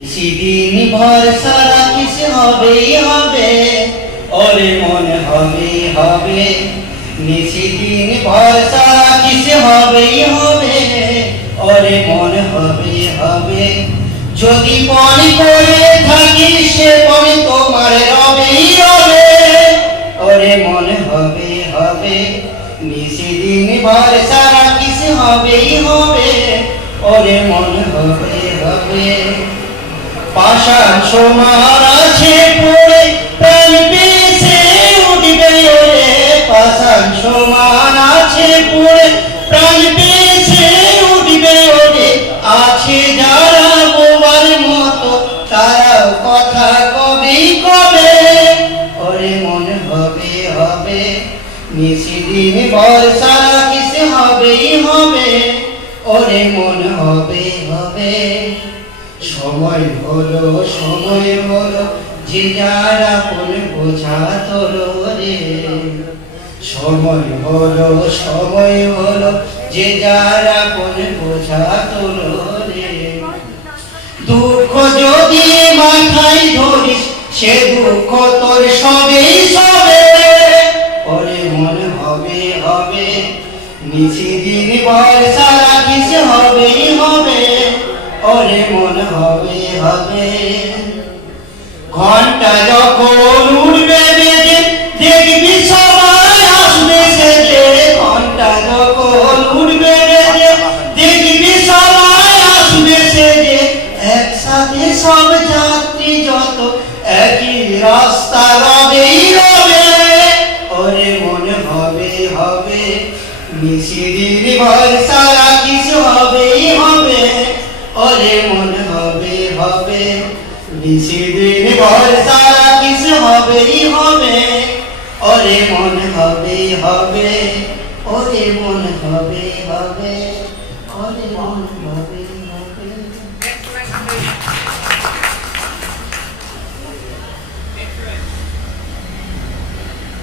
সেদিন ভরসা রাখিস হবেই হবে, ওরে মনে হবেই হবে। নিশিদিন ভরসা রাখিস হবেই হবে, ওরে মনে হবেই হবে। যদি পণ করে থাকিস সে পণ তোমার রবেই রবে, ওরে মনে হবেই হবে। নিশিদিন ভরসা রাখিস হবেই হবে, ওরে মনে হবে হবে। পাষাণ সমান আছে পড়ে প্রাণ বেঁচে উঠবে ওরে, পাষাণ সমান আছে পড়ে প্রাণ বেঁচে উঠবে ওরে। আছে যারা বোবার মতো তারাও কথা কবেই কবে, ওরে মনে হবে হবে। নিশিদিন ভরসা রাখিস হবেই হবে, ওরে মনে হবে হবে। সময় হলো যে যার আপন বোঝা তোলো রে। সময় হলো যে যার আপন বোঝা তোলো রে। দুঃখ যদি মাথায় ধরিস সে দুঃখ তোর সবেই সবে, ওরে মনে হবে হবে। নিশিদিন ভরসা রাখিস হবেই হবে, ওরে মনে হবে হবে। ঘন্টা যখন উঠবে বেজে দেখবি সবাই আসবে সেজে, ঘন্টা যখন উঠবে বেজে দেখবি সবাই আসবে সেজে। একসাথে সব যাত্রী যত একই রাস্তা রবেই রবে, ওরে মনে হবে হবে। নিশিদিন ভরসা রাখিস হবেই হবে, ওরে মনে হবে হবে। নিশিদিন ভরসা রাখিস হবেই হবে, ওরে মনে হবে হবে। ওরে মনে হবে হবে, ওরে মনে হবে।